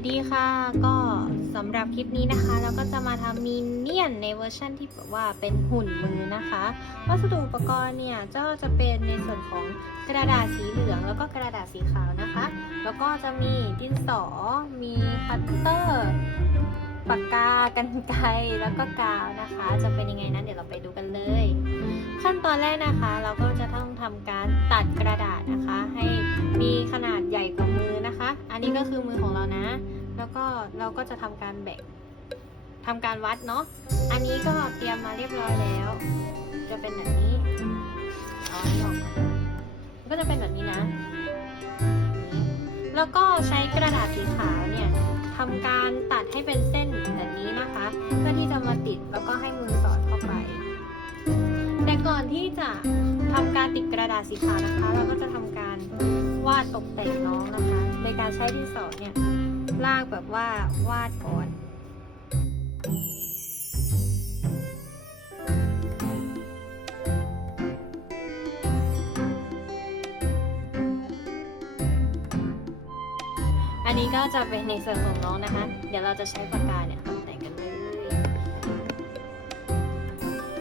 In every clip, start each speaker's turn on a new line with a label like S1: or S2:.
S1: วัสดีค่ะ ก็สำหรับคลิปนี้นะคะ เราก็จะมาทำมินเนี่ยนในเวอร์ชั่นที่แบบว่าเป็นหุ่นมือนะคะ วัสดุอุปกรณ์เนี่ยก็จะเป็นในส่วนของกระดาษสีเหลืองแล้วก็กระดาษสีขาวนะคะ แล้วก็จะมีดินสอ มีคัตเตอร์ปากกากันไกรแล้วก็กาวนะคะ จะเป็นยังไงนั้นเดี๋ยวเราไปดูกันเลย ขั้นตอนแรกนะคะ เราก็จะต้องทำการตัดกระดาษนะคะ ให้มีขนาด นะคะอันนี้ก็คือมือของเรานะ แล้วก็เราก็จะทำการแบ่งทำการวัดเนาะ อันนี้ก็เตรียมมาเรียบร้อยแล้ว จะเป็นแบบนี้เอาอันนี้อกก็จะเป็นแบบนี้นะ แล้วก็ใช้กระดาษสีขาวเนี่ยทำการตัดให้เป็นเส้นแบบนี้นะคะ เพื่อที่จะมาติดแล้วก็ให้มือสอดเข้าไป แต่ก่อนที่จะทำการติดกระดาษสีขาวนะคะ เราก็จะทำการ วาดตกแต่งน้องนะคะ ในการใช้ดินสอเนี่ยลากแบบว่าวาดก่อนอันนี้ก็จะเป็นในส่วนของน้องนะคะ เดี๋ยวเราจะใช้ปากกาเนี่ยตกแต่งกันเลย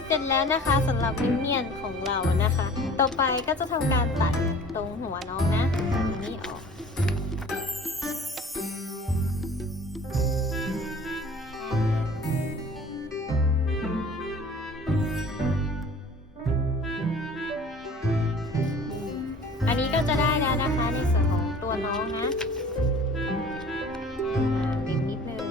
S1: เสร็จแล้วนะคะสำหรับมินเนี่ยนของเรานะคะ ต่อไปก็จะทำการตัด ตรงหัวน้องนะตัดตรงนี้ออกอันนี้ก็จะได้แล้วนะคะในส่วนของตัวน้องนะอ่าอีกนิดนึง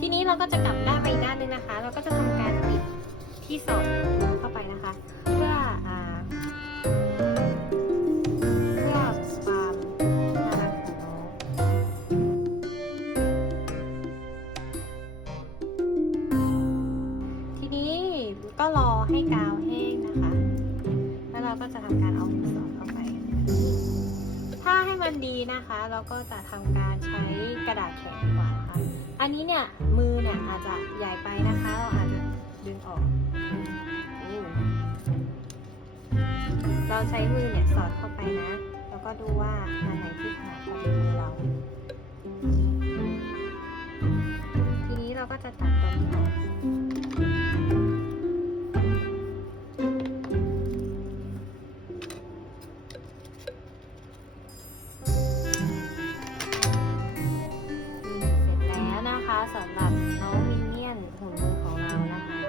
S1: ทีนี้เราก็จะกลับด้านไปอีกด้านหนึงนะคะ เราก็จะทำการติดที่สอดเข้าไปนะคะ ให้กาวแห้งนะคะ แล้วเราก็จะทำการเอามือสอดเข้าไป ถ้าให้มันดีนะคะ เราก็จะทำการใช้กระดาษแข็งดีกว่านะคะอันนี้เนี่ยมือเนี่ยอาจจะใหญ่ไปนะคะ เราอาจจะดึงออกเราใช้มือเนี่ยสอดเข้าไปนะ แล้วก็ดูว่าอันไหนที่ขนาดพอดีมือเรา ถุงมือของเรานะคะ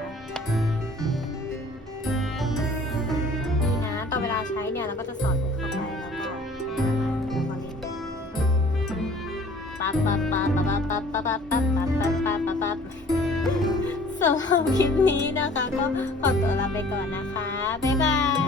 S1: นี่นะตอนเวลาใช้เนี่ยเราก็จะสอดมือเข้าไปแล้วก็แล้วก็นี่ปั๊บปั๊บปั๊บปั๊บปั๊บปั๊บปั๊บปั๊บปั๊บปั๊บปั๊บปั๊บปั๊บสำหรับคลิปนี้นะคะ ก็ขอตัวลาไปก่อนนะคะ บ๊ายบาย